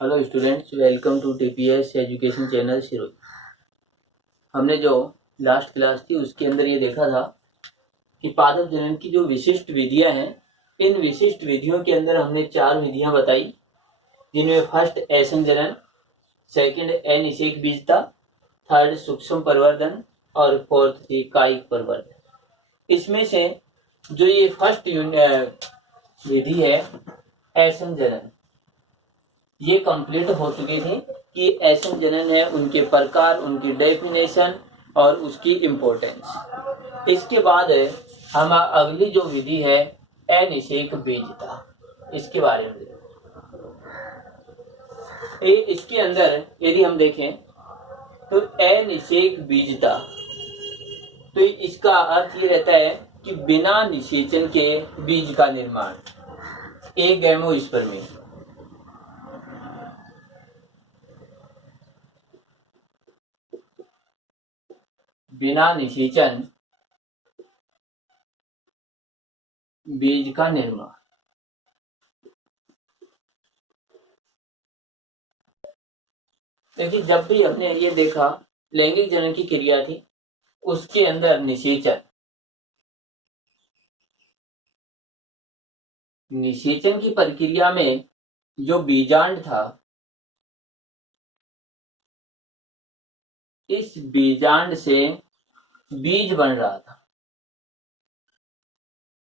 Hello students, welcome to TPS education channel Sirohi. हमने जो last class थी उसके अंदर ये देखा था कि पादप जनन की जो विशिष्ट विधियां हैं, इन विशिष्ट विधियों के अंदर हमने 4 विधियां बताई, जिनमें फर्स्ट ऐसन जनन, सेकंड अनिषेक बीजता, थर्ड सूक्ष्म प्रवर्धन और फोर्थ थी कायिक प्रवर्धन। इसमें से जो ये फर्स्ट विधि है ऐसन जनन, ये कंप्लीट हो चुकी थी कि ऐसन जनन है, उनके प्रकार, उनकी डेफिनेशन और उसकी इम्पोर्टेंस। इसके बाद हम अगली जो विधि है अनिषेक बीजता, इसके बारे में इसके अंदर यदि हम देखें तो अनिषेक बीजता, तो इसका अर्थ ये रहता है कि बिना निषेचन के बीज का निर्माण, एक गैमोस्पर्मी। बिना निषेचन बीज का निर्माण। देखिए, जब भी हमने ये देखा लैंगिक जनन की क्रिया थी, उसके अंदर निषेचन की प्रक्रिया में जो बीजांड था, इस बीजांड से बीज बन रहा था,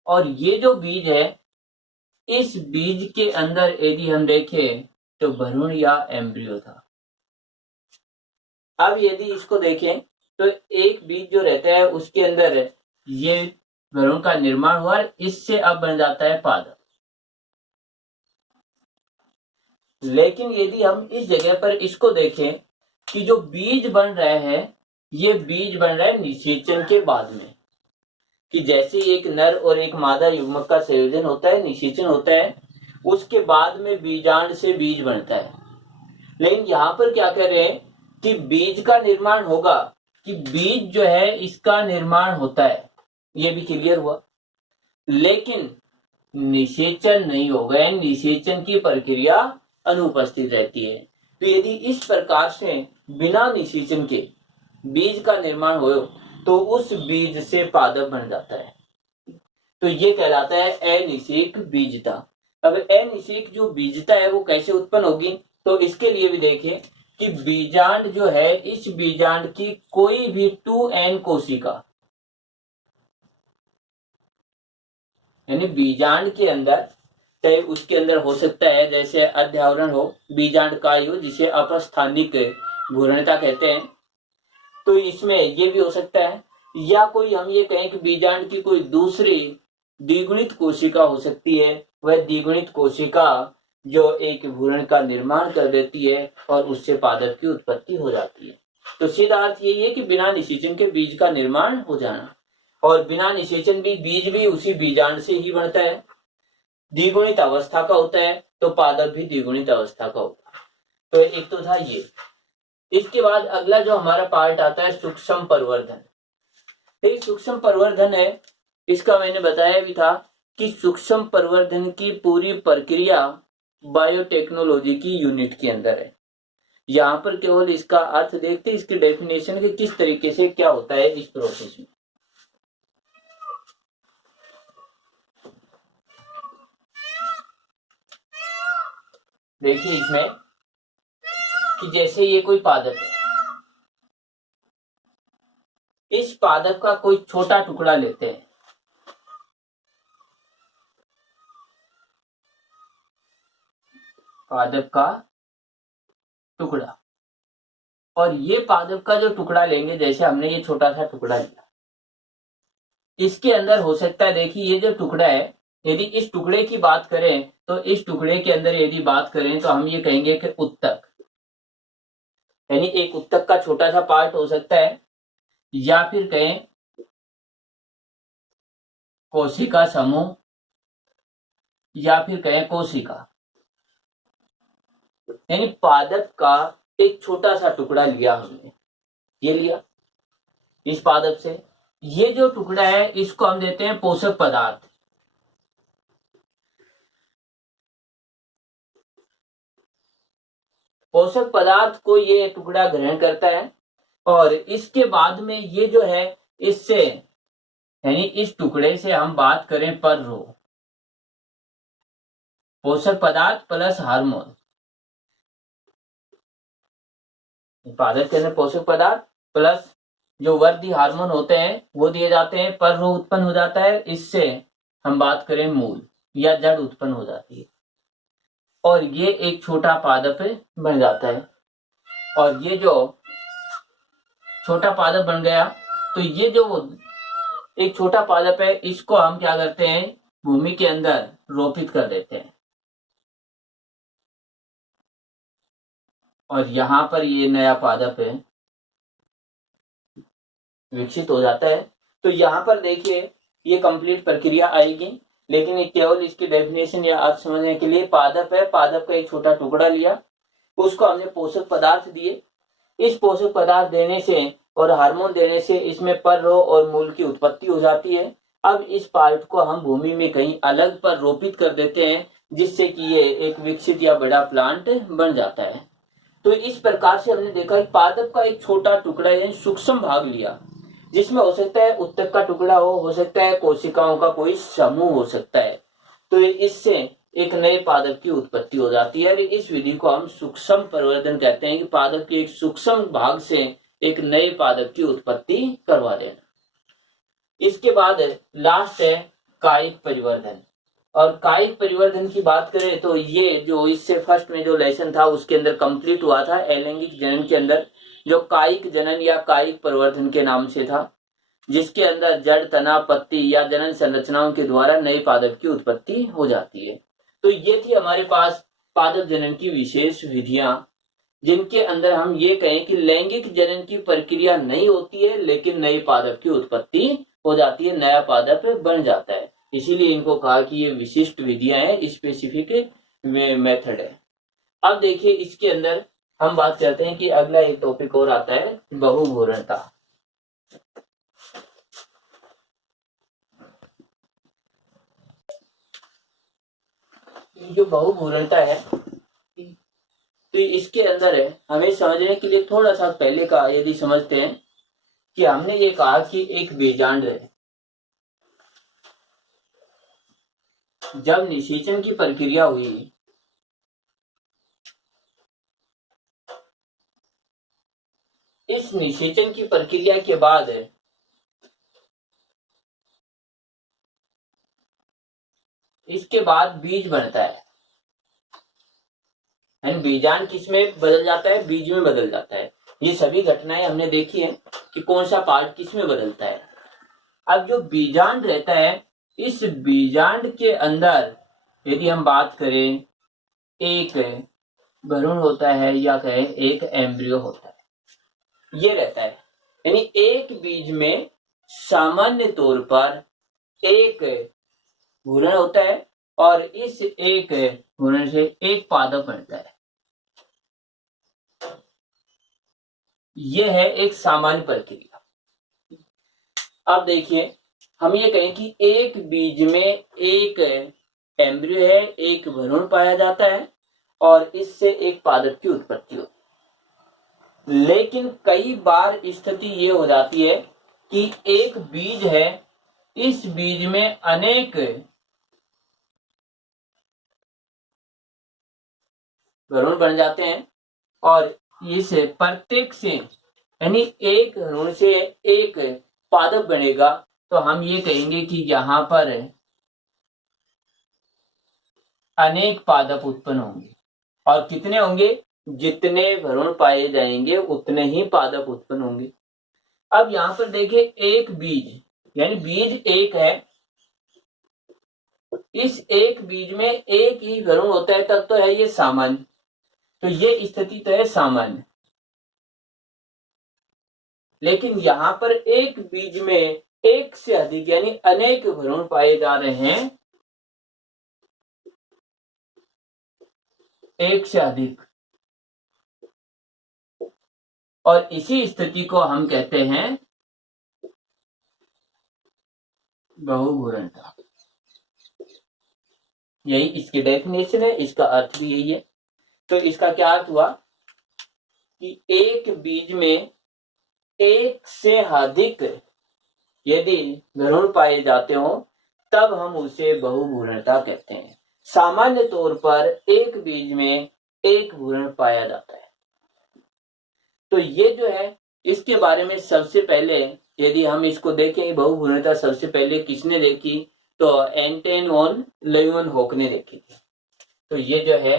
और ये जो बीज है, इस बीज के अंदर यदि हम देखें तो भ्रूण या एम्ब्रियो था। अब यदि इसको देखें तो एक बीज जो रहता है उसके अंदर ये भ्रूण का निर्माण हुआ, इससे अब बन जाता है पादप। लेकिन यदि हम इस जगह पर इसको देखें कि जो बीज बन रहा है, ये बीज बन रहा है निषेचन के बाद में, कि जैसे एक नर और एक मादा युग्मक का संयोजन होता है, निषेचन होता है, उसके बाद में बीजांड से बीज बनता है। लेकिन यहाँ पर क्या कर रहे हैं कि बीज का निर्माण होगा, कि बीज जो है इसका निर्माण होता है, ये भी क्लियर हुआ, लेकिन निषेचन नहीं होगा, निषेचन की प्रक्रिया अनुपस्थित रहती है। तो यदि इस प्रकार से बिना निषेचन के बीज का निर्माण हो तो उस बीज से पादप बन जाता है, तो ये कहलाता है अनिषेक बीजता। अब अनिषेक जो बीजता है वो कैसे उत्पन्न होगी, तो इसके लिए भी देखें कि बीजांड जो है, इस बीजांड की कोई भी 2n कोशिका, यानी बीजांड के अंदर, चाहे उसके अंदर हो सकता है जैसे अध्यावरण हो, बीजांड काय हो, जिसे अपस्थानिक घूर्णता कहते हैं, तो इसमें ये भी हो सकता है, या कोई हम ये कहें कि बीजांड की कोई दूसरी द्विगुणित कोशिका हो सकती है। वह द्विगुणित कोशिका जो एक भ्रूण का निर्माण कर देती है और उससे पादप की उत्पत्ति हो जाती है। तो सीधा अर्थ यही है कि बिना निषेचन के बीज का निर्माण हो जाना, और बिना निषेचन भी बीज भी उसी बीजांड से ही बनता है, द्विगुणित अवस्था का होता है, तो पादप भी द्विगुणित अवस्था का होता है। तो एक तो था ये। इसके बाद अगला जो हमारा पार्ट आता है सूक्ष्म प्रवर्धन। एक सूक्ष्म प्रवर्धन है, इसका मैंने बताया भी था कि सूक्ष्म प्रवर्धन की पूरी प्रक्रिया बायोटेक्नोलॉजी की यूनिट के अंदर है। यहाँ पर केवल इसका अर्थ देखते, इसकी डेफिनेशन के किस तरीके से क्या होता है इस प्रोसेस में। देखिए इसमें कि जैसे ये कोई पादप है, इस पादप का कोई छोटा टुकड़ा लेते हैं, पादप का टुकड़ा, और ये पादप का जो टुकड़ा लेंगे, जैसे हमने ये छोटा सा टुकड़ा लिया, इसके अंदर हो सकता है, देखिए ये जो टुकड़ा है, यदि इस टुकड़े की बात करें तो इस टुकड़े के अंदर यदि बात करें तो हम ये कहेंगे कि उत्तक, यानी एक उत्तक का छोटा सा पार्ट हो सकता है, या फिर कहें कोशिका समूह, या फिर कहें कोशिका, यानी पादप का एक छोटा सा टुकड़ा लिया हमने, ये लिया इस पादप से, ये जो टुकड़ा है इसको हम देते हैं पोषक पदार्थ। पोषक पदार्थ को ये टुकड़ा ग्रहण करता है और इसके बाद में ये जो है इससे यानी इस टुकड़े से हम बात करें पर रो, पोषक पदार्थ प्लस हार्मोन, पादप के अंदर पोषक पदार्थ प्लस जो वृद्धि हार्मोन होते हैं वो दिए जाते हैं, पर रो उत्पन्न हो जाता है, इससे हम बात करें मूल या जड़ उत्पन्न हो जाती है और ये एक छोटा पादप बन जाता है। और ये जो छोटा पादप बन गया तो ये जो एक छोटा पादप है इसको हम क्या करते हैं, भूमि के अंदर रोपित कर देते हैं और यहां पर ये नया पादप है विकसित हो जाता है। तो यहाँ पर देखिए ये कंप्लीट प्रक्रिया आएगी, लेकिन केवल इसकी डेफिनेशन या अर्थ समझने के लिए पादप है, पादप का एक छोटा टुकड़ा लिया, उसको हमने पोषक पदार्थ दिए, इस पोषक पदार्थ देने से और हार्मोन देने से इसमें पर रो और मूल की उत्पत्ति हो जाती है। अब इस पार्ट को हम भूमि में कहीं अलग पर रोपित कर देते हैं जिससे कि ये एक विकसित या बड़ा प्लांट बन जाता है। तो इस प्रकार से हमने देखा कि पादप का एक छोटा टुकड़ा यानी सूक्ष्म भाग लिया, जिसमें हो सकता है उत्तक का टुकड़ा हो सकता है कोशिकाओं का कोई समूह हो सकता है, तो इससे एक नए पादप की उत्पत्ति हो जाती है। इस विधि को हम सूक्ष्म परिवर्धन कहते हैं कि पादप के एक सूक्ष्म भाग से एक नए पादप की उत्पत्ति करवा देना। इसके बाद लास्ट है कायिक परिवर्धन। और कायिक परिवर्धन की बात करें तो ये जो इससे फर्स्ट में जो लेसन था उसके अंदर कंप्लीट हुआ था, अलैंगिक जनन के अंदर जो कायिक जनन या कायिक परिवर्धन के नाम से था, जिसके अंदर जड़, तना, पत्ती या जनन संरचनाओं के द्वारा नए पादप की उत्पत्ति हो जाती है। तो ये थी हमारे पास पादप जनन की विशेष विधियां, जिनके अंदर हम ये कहें कि लैंगिक जनन की प्रक्रिया नहीं होती है लेकिन नए पादप की उत्पत्ति हो जाती है, नया पादप बन जाता है। इसीलिए इनको कहा कि ये विशिष्ट विधियां हैं, स्पेसिफिक मेथड है। अब देखिए इसके अंदर हम बात करते हैं कि अगला एक टॉपिक और आता है बहुभूरणता। जो बहुभूरणता है तो इसके अंदर है हमें समझने के लिए थोड़ा सा पहले का यदि समझते हैं कि हमने ये कहा कि एक बीजांड है, जब निषेचन की प्रक्रिया हुई इस निषेचन की प्रक्रिया के बाद इसके बाद बीज बनता है, बीजांड किस में बदल जाता है, बीज में बदल जाता है। ये सभी घटनाएं हमने देखी है कि कौन सा पार्ट किस में बदलता है। अब जो बीजांड रहता है इस बीजांड के अंदर यदि हम बात करें एक भ्रूण होता है या कहे एक एम्ब्रियो होता है, ये रहता है। यानी एक बीज में सामान्य तौर पर एक भ्रूण होता है और इस एक भ्रूण से एक पादप बनता है। यह है एक सामान्य प्रक्रिया। अब देखिए हम ये कहें कि एक बीज में एक एम्ब्रियो है, एक भ्रूण पाया जाता है और इससे एक पादप की उत्पत्ति होती है। लेकिन कई बार स्थिति ये हो जाती है कि एक बीज है, इस बीज में अनेक भ्रूण बन जाते हैं और इस प्रत्येक से यानी एक भ्रूण से एक पादप बनेगा, तो हम ये कहेंगे कि यहां पर अनेक पादप उत्पन्न होंगे। और कितने होंगे, जितने भ्रूण पाए जाएंगे उतने ही पादप उत्पन्न होंगे। अब यहां पर देखिए एक बीज यानी बीज एक है, इस एक बीज में एक ही भ्रूण होता है, तब तो है ये सामान्य, तो ये स्थिति तो है सामान्य। लेकिन यहां पर एक बीज में एक से अधिक यानी अनेक भ्रूण पाए जा रहे हैं, एक से अधिक, और इसी स्थिति को हम कहते हैं बहुभूरणता। यही इसकी डेफिनेशन है, इसका अर्थ भी यही है। तो इसका क्या अर्थ हुआ कि एक बीज में एक से अधिक यदि भ्रूण पाए जाते हो तब हम उसे बहुभ्रूणता कहते हैं। सामान्य तौर पर एक बीज में एक भ्रूण पाया जाता है। तो ये जो है इसके बारे में सबसे पहले यदि हम इसको देखें बहुभ्रूणता सबसे पहले किसने देखी तो एंटन वॉन लीeuwenहोक ने देखी थी। तो ये जो है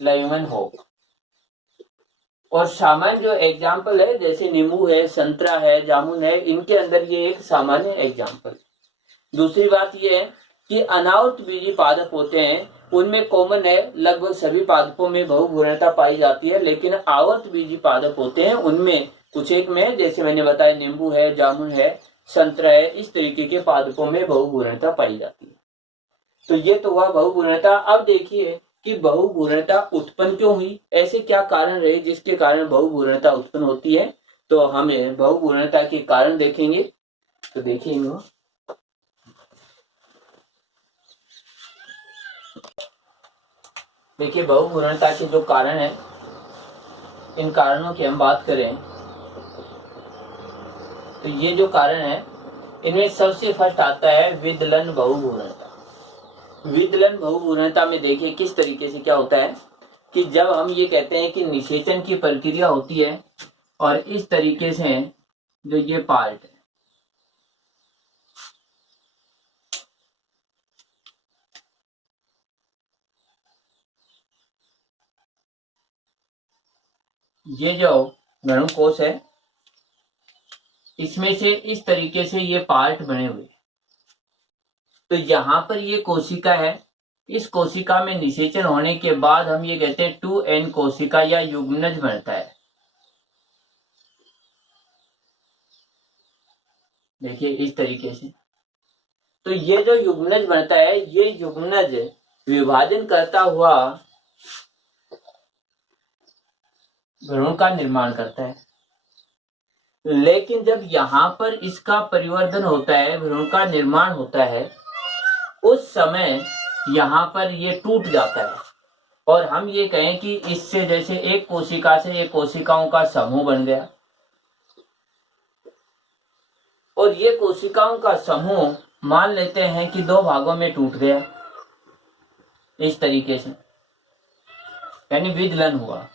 लीeuwenहोक। और सामान्य जो एग्जाम्पल है जैसे नींबू है, संतरा है, जामुन है, इनके अंदर ये एक सामान्य एग्जाम्पल। दूसरी बात ये है कि अनावर्त बीजी पादप होते हैं उनमें कॉमन है लगभग सभी पादपों में बहुभ्रूणता पाई जाती है, लेकिन आवर्त बीजी पादप होते हैं उनमें कुछ एक में जैसे मैंने बताया नींबू है, जामुन है, संतरा है, इस तरीके के पादपों में बहुभ्रूणता पाई जाती है। तो ये तो हुआ बहुभ्रूणता। अब देखिए कि बहुभ्रूणता उत्पन्न क्यों हुई, ऐसे क्या कारण रहे जिसके कारण बहुभ्रूणता उत्पन्न होती है। तो हमें बहुभ्रूणता के कारण देखेंगे। तो देखिए देखिए बहुभ्रूणता के जो कारण है इन कारणों की हम बात करें तो ये जो कारण है इनमें सबसे फर्स्ट आता है विदलन बहुभ्रूणता। विदलन बहुभ्रूणता में देखिए किस तरीके से क्या होता है कि जब हम ये कहते हैं कि निषेचन की प्रक्रिया होती है और इस तरीके से जो ये पार्ट है ये जो भ्रूणकोश है इसमें से इस तरीके से ये पार्ट बने हुए। तो यहां पर ये कोशिका है, इस कोशिका में निषेचन होने के बाद हम ये कहते हैं 2n कोशिका या युग्मनज बनता है। देखिए इस तरीके से। तो ये जो युग्मनज बनता है ये युग्मनज विभाजन करता हुआ भ्रूण का निर्माण करता है। लेकिन जब यहाँ पर इसका परिवर्धन होता है, भ्रूण का निर्माण होता है, उस समय यहाँ पर ये टूट जाता है और हम ये कहें कि इससे जैसे एक कोशिका से एक कोशिकाओं का समूह बन गया और ये कोशिकाओं का समूह मान लेते हैं कि दो भागों में टूट गया इस तरीके से, यानी विदलन हुआ।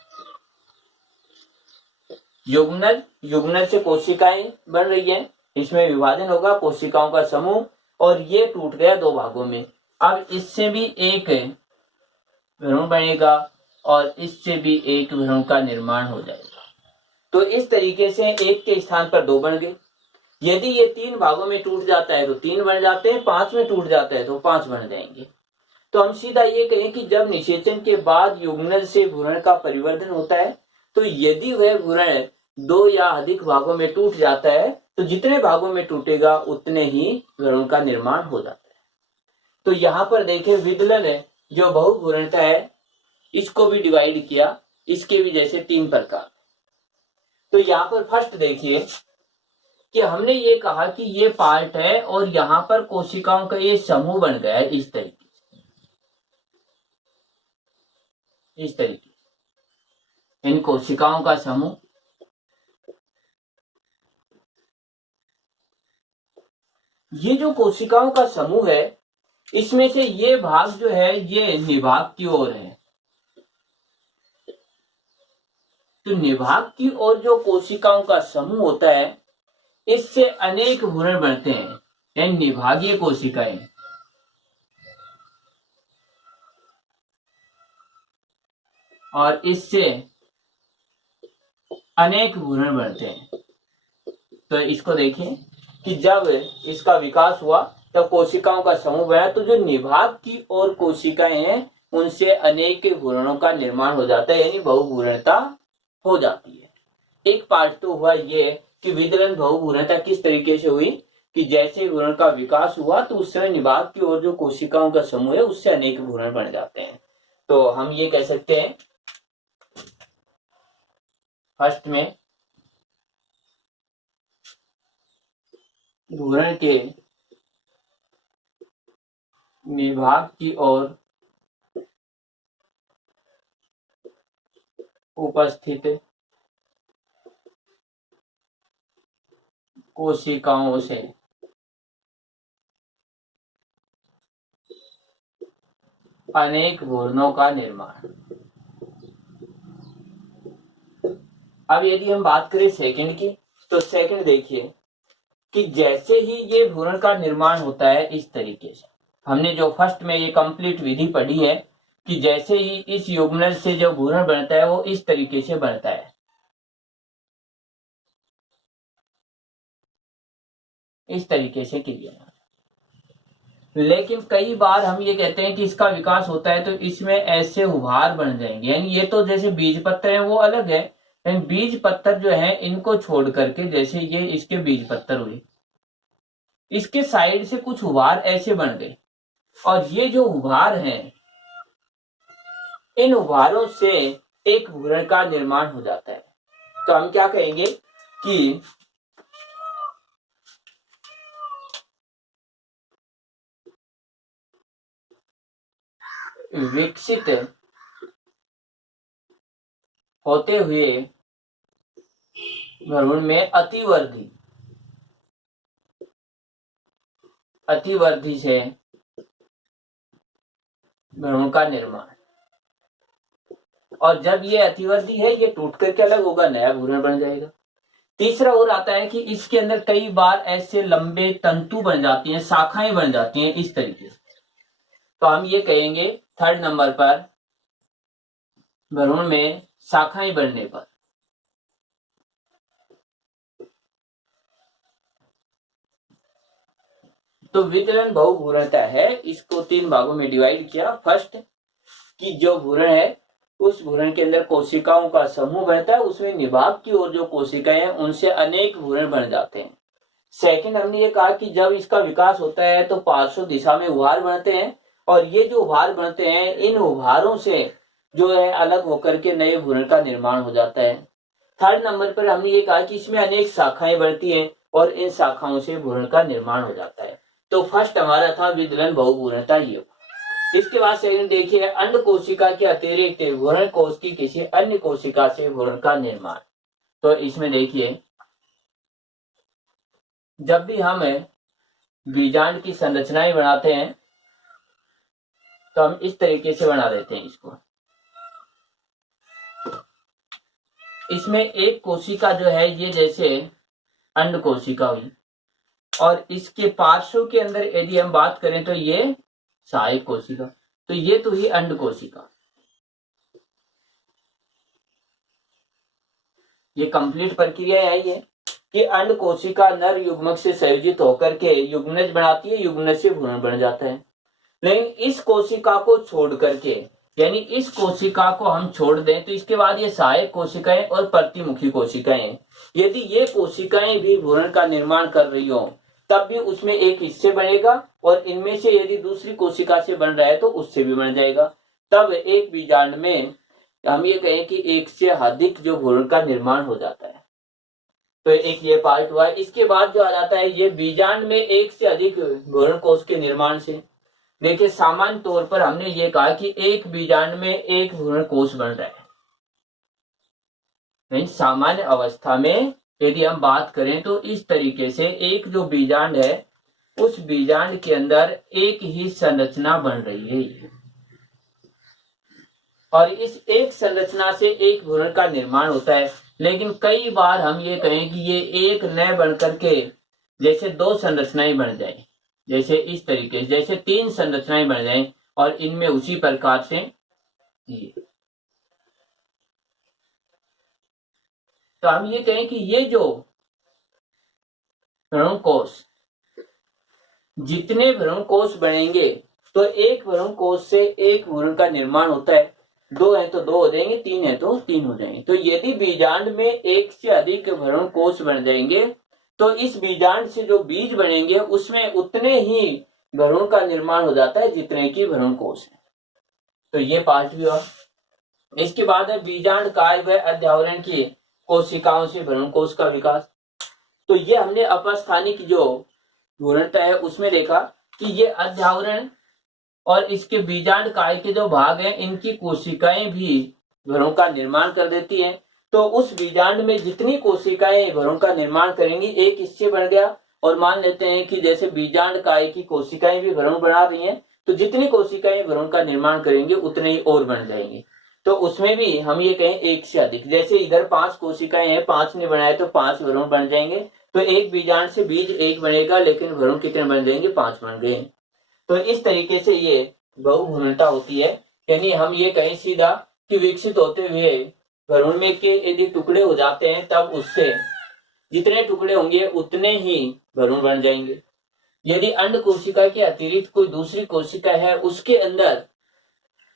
युग्मनज से कोशिकाएं बन रही हैं, इसमें विभाजन होगा, कोशिकाओं का समूह, और ये टूट गया दो भागों में। अब इससे भी एक भ्रूण बनेगा और इससे भी एक भ्रूण का निर्माण हो जाएगा। तो इस तरीके से एक के स्थान पर दो बन गए। यदि ये 3 भागों में टूट जाता है तो 3 बन जाते हैं, 5 में टूट जाता है तो 5 बन जाएंगे। तो हम सीधा ये कहें कि जब निषेचन के बाद युग्मनज से भ्रूण का परिवर्तन होता है तो यदि वह भ्रूण 2 या अधिक भागों में टूट जाता है तो जितने भागों में टूटेगा उतने ही भ्रूण का निर्माण हो जाता है। तो यहाँ पर देखें विदलन है जो बहुभ्रूणता है इसको भी डिवाइड किया, इसके भी जैसे 3 प्रकार। तो यहाँ पर फर्स्ट देखिए कि हमने ये कहा कि ये पार्ट है और यहाँ पर कोशिकाओं का ये समूह बन गया है इस तरीके से, इन कोशिकाओं का समूह। ये जो कोशिकाओं का समूह है इसमें से ये भाग जो है ये निभाग की ओर है। तो निभाग की ओर जो कोशिकाओं का समूह होता है इससे अनेक भ्रूण बनते हैं, यानी निभागीय कोशिकाएं। और इससे अनेक भ्रूण बनते हैं। तो इसको देखिए कि जब इसका विकास हुआ तब कोशिकाओं का समूह बना, तो जो निभाग की ओर कोशिकाएं हैं उनसे अनेक भ्रूणों का निर्माण हो जाता है, यानी बहुभ्रूणता हो जाती है। एक पार्ट तो हुआ ये कि विदलन बहुभ्रूणता किस तरीके से हुई कि जैसे भ्रूण का विकास हुआ तो उस समय निभाग की ओर जो कोशिकाओं का समूह है उससे अनेक भ्रूण बन जाते हैं। तो हम ये कह सकते हैं फर्स्ट में भ्रूण के निभाग की ओर उपस्थित कोशिकाओं से अनेक घूर्णों का निर्माण। अब यदि हम बात करें सेकंड की, तो सेकंड देखिए कि जैसे ही ये घूर्ण का निर्माण होता है, इस तरीके से हमने जो फर्स्ट में ये कंप्लीट विधि पढ़ी है कि जैसे ही इस युग्मनज से जो घूर्ण बनता है वो इस तरीके से बनता है, इस तरीके से क्रिया। लेकिन कई बार हम ये कहते हैं कि इसका विकास होता है तो इसमें ऐसे उभार बन जाएंगे, यानी ये तो जैसे बीज पत्तर है वो अलग है, लेकिन बीज पत्तर जो है इनको छोड़ करके जैसे ये इसके बीज पत्तर हुए, इसके साइड से कुछ उभार ऐसे बन गए, और ये जो उभार हैं इन उभारों से एक घूर्ण का निर्माण हो जाता है। तो हम क्या कहेंगे कि विकसित होते हुए भ्रूण में अतिवर्धी से भ्रूण का निर्माण, और जब ये अतिवर्धी है ये टूट करके अलग होगा, नया भ्रूण बन जाएगा। तीसरा और आता है कि इसके अंदर कई बार ऐसे लंबे तंतु बन जाती हैं, शाखाएं बन जाती हैं इस तरीके से। तो हम ये कहेंगे थर्ड नंबर पर भ्रूण में शाखाएं बनने पर तो वितरण बहुभ्रूणता है। इसको 3 भागों में डिवाइड किया। फर्स्ट कि जो भ्रूण है उस भ्रूण के अंदर कोशिकाओं का समूह बनता है, उसमें निभाग की ओर जो कोशिकाएं हैं उनसे अनेक भ्रूण बन जाते हैं। सेकंड हमने ये कहा कि जब इसका विकास होता है तो पार्श्व दिशा में उभार बनते हैं, और ये जो उभार बनते हैं इन उभारों से जो है अलग होकर के नए भ्रूण का निर्माण हो जाता है। थर्ड नंबर पर हमने ये कहा कि इसमें अनेक शाखाएं बढ़ती हैं और इन शाखाओं से भ्रूण का निर्माण हो जाता है। तो फर्स्ट हमारा था विदलन बहुभ्रूणता योग। इसके बाद सेकंड देखिए अंड कोशिका के अतिरिक्त भ्रूण कोश की किसी अन्य कोशिका से भ्रूण का निर्माण। तो इसमें देखिए जब भी हम बीजांड की संरचनाएं बनाते हैं तो हम इस तरीके से बना देते हैं इसको। इसमें एक कोशिका जो है ये जैसे अंड कोशिका हुई, और इसके पार्श्व के अंदर यदि हम बात करें तो ये सहायक कोशिका, तो ये तो ही अंड कोशिका। ये कंप्लीट प्रक्रिया है ये कि अंड कोशिका नर युग्मक से संयोजित होकर के युग्मनज बनाती है, युग्मनज से भ्रूण बन जाता है। लेकिन इस कोशिका को छोड़ करके, यानी इस कोशिका को हम छोड़ दें तो इसके बाद ये सहायक कोशिकाएं और प्रतिमुखी कोशिकाएं, यदि ये कोशिकाएं भी भ्रूण का निर्माण कर रही हो तब भी उसमें एक इससे बनेगा, और इनमें से यदि दूसरी कोशिका से बन रहा है तो उससे भी बन जाएगा। तब एक बीजांड में हम ये कहें कि एक से अधिक जो भ्रूण का निर्माण हो जाता है। तो एक ये पार्ट हुआ। इसके बाद जो आ जाता है ये बीजांड में एक से अधिक भ्रूण कोश के निर्माण से। देखिए सामान्य तौर पर हमने ये कहा कि एक बीजांड में एक भ्रूण कोश बन रहा है। नहीं, सामान्य अवस्था में यदि हम बात करें तो इस तरीके से एक जो बीजांड है उस बीजांड के अंदर एक ही संरचना बन रही है, और इस एक संरचना से एक भ्रूण का निर्माण होता है। लेकिन कई बार हम ये कहें कि ये एक न बन करके जैसे 2 संरचनाएं बन जाए, जैसे इस तरीके से जैसे 3 संरचनाएं बन जाएं, और इनमें उसी प्रकार से तो हम ये कहें कि ये जो भ्रूण कोश, जितने भ्रूण कोश बनेंगे तो एक भ्रूण कोश से एक भ्रूण का निर्माण होता है। 2 है तो 2 हो जाएंगे, 3 है तो 3 हो जाएंगे। तो यदि बीजांड में एक से अधिक भ्रूण कोश बन जाएंगे तो इस बीजांड से जो बीज बनेंगे उसमें उतने ही भ्रूण का निर्माण हो जाता है जितने की भ्रूण कोश है। तो ये पार्ट भी हुआ। इसके बाद है बीजांड काय व अध्यावरण की कोशिकाओं से भ्रूण कोश का विकास। तो ये हमने अपस्थानिक जो भ्रूणता है उसमें देखा कि ये अध्यावरण और इसके बीजांड काय के जो भाग हैं इनकी कोशिकाएं भी भ्रूण का निर्माण कर देती हैं। तो उस बीजांड में जितनी कोशिकाएं भ्रूण का निर्माण करेंगी, एक इससे बढ़ गया। और मान लेते हैं कि जैसे बीजांड काय की कोशिकाएं भी भ्रूण बना रही हैं, तो जितनी कोशिकाएं भ्रूण का निर्माण करेंगे उतने ही और बन जाएंगे। तो उसमें भी हम ये कहें एक से अधिक, जैसे इधर 5 कोशिकाएं हैं, 5 ने बनाए तो 5 भ्रूण बन जाएंगे। तो एक बीजांड से बीज एक बनेगा, लेकिन भ्रूण कितने बन जाएंगे? 5 बन गए। तो इस तरीके से ये बहुभ्रूणता होती है। यानी हम ये कहें सीधा कि विकसित होते हुए भ्रूण में के यदि टुकड़े हो जाते हैं, तब उससे जितने टुकड़े होंगे उतने ही भ्रूण बन जाएंगे। यदि अंड कोशिका के अतिरिक्त कोई दूसरी कोशिका है, उसके अंदर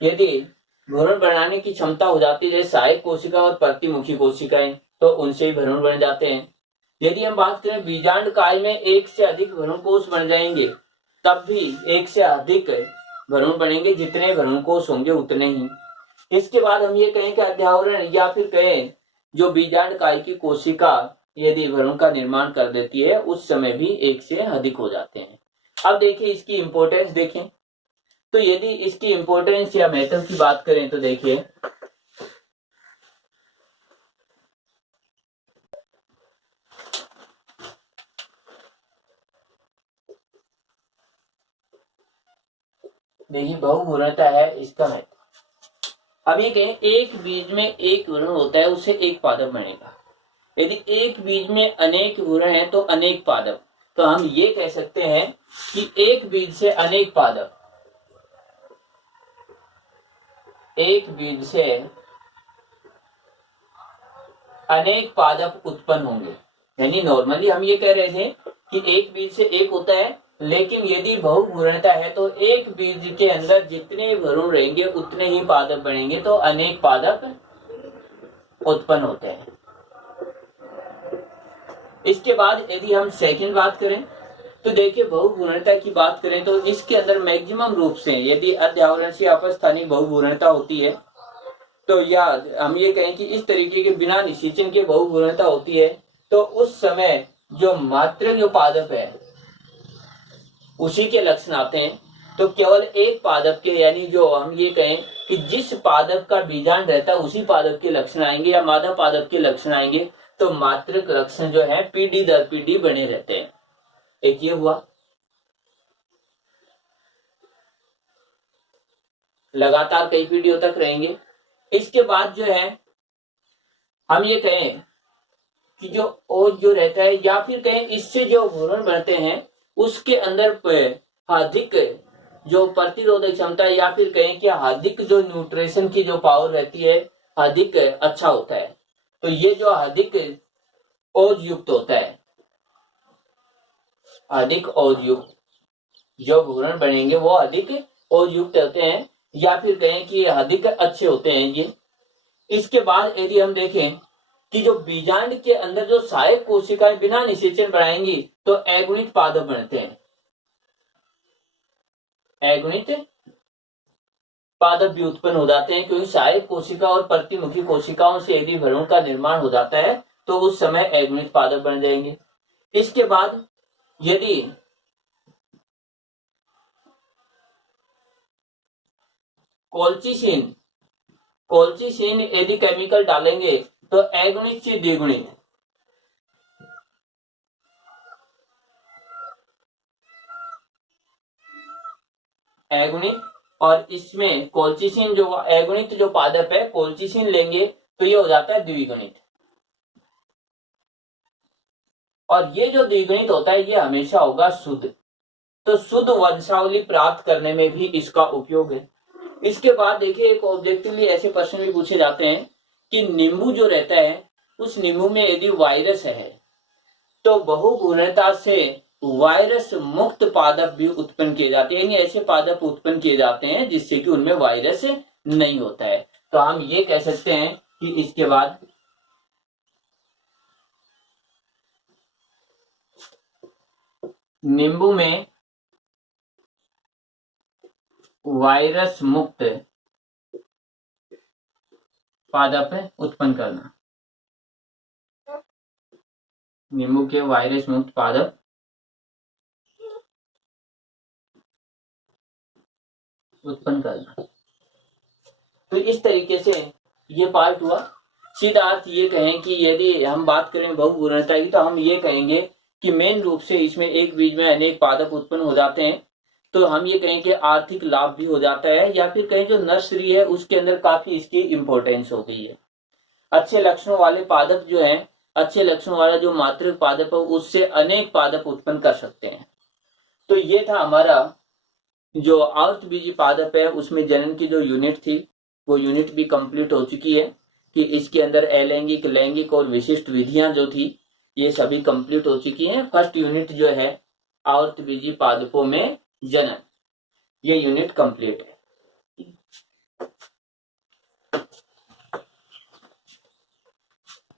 यदि भ्रूण बनाने की क्षमता हो जाती है, जैसे सहायक कोशिका और प्रतिमुखी कोशिकाएं, तो उनसे ही भ्रूण बन जाते हैं। यदि हम बात करें बीजांड काल में एक से अधिक भ्रूण कोष बन जाएंगे, तब भी एक से अधिक भ्रूण बनेंगे, जितने भ्रूण कोष होंगे उतने ही। इसके बाद हम ये कहें कि अध्यावरण या फिर कहें जो बीजांड काल की कोशिका यदि भ्रूण का निर्माण कर देती है, उस समय भी एक से अधिक हो जाते हैं। अब देखिए इसकी इंपॉर्टेंस देखें। तो यदि इसकी इंपॉर्टेंस या महत्व की बात करें तो देखिए बहुभ्रूणता है इसका महत्व। अब ये कहें एक बीज में एक भ्रूण होता है, उससे एक पादप बनेगा। यदि एक बीज में अनेक भ्रूण हैं तो अनेक पादप। तो हम ये कह सकते हैं कि एक बीज से अनेक पादप, एक बीज से अनेक पादप उत्पन्न होंगे। यानी नॉर्मली हम ये कह रहे थे कि एक बीज से एक होता है, लेकिन यदि बहुभ्रूणता है तो एक बीज के अंदर जितने भ्रूण रहेंगे उतने ही पादप बनेंगे, तो अनेक पादप उत्पन्न होते हैं। इसके बाद यदि हम सेकंड बात करें तो देखिए बहुभ्रूणता की बात करें तो इसके अंदर मैक्सिमम रूप से यदि अध्यावरण से अपस्थानिक बहुभ्रूणता होती है, तो या हम ये कहें कि इस तरीके के बिना निषेचन के बहुभ्रूणता होती है, तो उस समय जो मात्र जो पादप है उसी के लक्षण आते हैं। तो केवल एक पादप के, यानी जो हम ये कहें कि जिस पादप का बीजांड रहता है उसी पादप के लक्षण आएंगे या मादा पादप के लक्षण आएंगे। तो मात्रक लक्षण जो है पीढ़ी दर पीढ़ी बने रहते हैं। एक ये हुआ, लगातार कई पीढ़ियों तक रहेंगे। इसके बाद जो है हम ये कहें कि जो ओज जो रहता है या फिर कहें इससे जो भ्रूण बनते हैं उसके अंदर अधिक जो प्रतिरोधक क्षमता या फिर कहें कि अधिक जो न्यूट्रिशन की जो पावर रहती है अधिक अच्छा होता है। तो ये जो अधिक ओज युक्त होता है, अधिक ओज युक्त जो भ्रूण बनेंगे वो अधिक ओज युक्त होते हैं या फिर कहें कि अधिक अच्छे होते हैं ये। इसके बाद यदि हम देखें कि जो बीजांड के अंदर जो सहायक कोशिकाएं बिना निषेचन बनाएंगी तो अगुणित पादप बनते हैं। अगुणित पादप भी उत्पन्न हो जाते हैं, क्योंकि सहायक कोशिका और प्रतिमुखी कोशिकाओं से यदि भ्रूण का निर्माण हो जाता है तो उस समय अगुणित पादप बन जाएंगे। इसके बाद यदि कोल्चिसिन यदि केमिकल डालेंगे तो अगुणित से द्विगुणित, अगुणित, और इसमें कोल्चिसिन जो अगुणित जो पादप है कोल्चिसिन लेंगे तो ये हो जाता है द्विगुणित। और ये जो द्विगुणित होता है ये हमेशा होगा शुद्ध। तो शुद्ध वंशावली प्राप्त करने में भी इसका उपयोग है। इसके बाद देखिए एक ऑब्जेक्टिवली ऐसे प्रश्न भी पूछे जाते हैं कि नींबू जो रहता है उस नींबू में यदि वायरस है तो बहुभ्रूणता से वायरस मुक्त पादप भी उत्पन्न किए जाते हैं, यानी ऐसे पादप उत्पन्न किए जाते हैं जिससे कि उनमें वायरस नहीं होता है। तो हम ये कह सकते हैं कि इसके बाद नींबू में वायरस मुक्त पादप उत्पन्न करना, नींबू के वायरस मुक्त पादप उत्पन्न करना। तो इस तरीके से ये पार्ट हुआ। सीधा अर्थ ये कहें कि यदि हम बात करें बहुभ्रूणता की, तो हम ये कहेंगे कि मेन रूप से इसमें एक बीज में अनेक पादप उत्पन्न हो जाते हैं। तो हम ये कहें कि आर्थिक लाभ भी हो जाता है, या फिर कहें जो नर्सरी है उसके अंदर काफी इसकी इंपॉर्टेंस हो गई है। अच्छे लक्षणों वाले पादप जो हैं, अच्छे लक्षणों वाला जो मातृ पादप है उससे अनेक पादप उत्पन्न कर सकते हैं। तो ये था हमारा जो आवृतबीजी पादप है उसमें जनन की जो यूनिट थी वो यूनिट भी कंप्लीट हो चुकी है, कि इसके अंदर अलैंगिक, लैंगिक और विशिष्ट विधियां जो थी ये सभी कंप्लीट हो चुकी हैं। फर्स्ट यूनिट जो है आवृतबीजी पादपों में जनन, ये यूनिट कंप्लीट है।